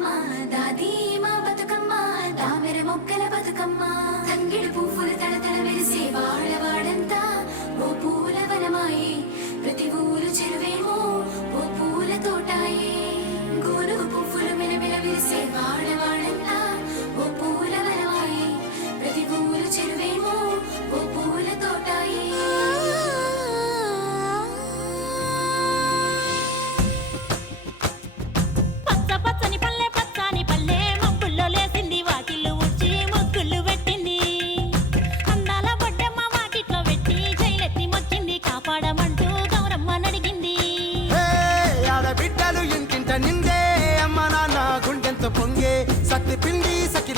mine.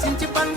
sinto para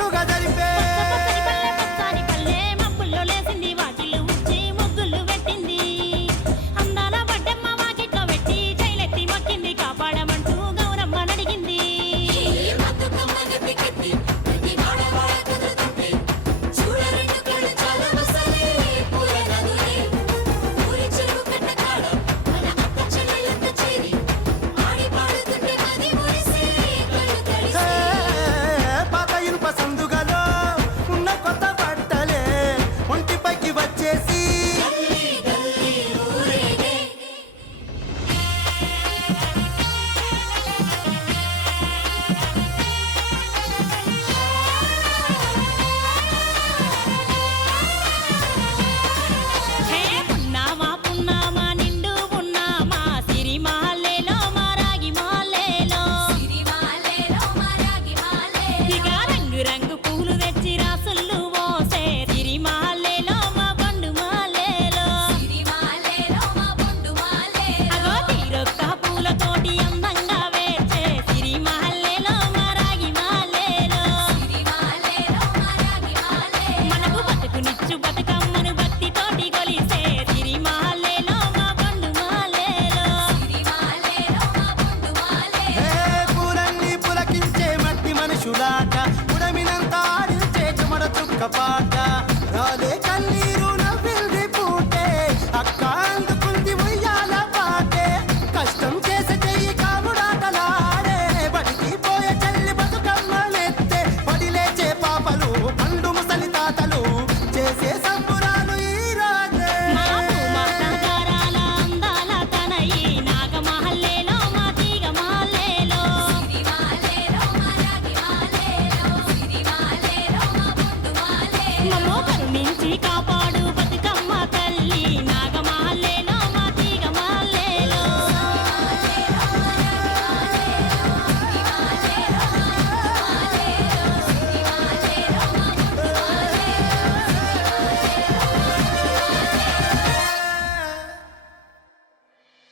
కపాట పాట. రాలే కల్లి Mama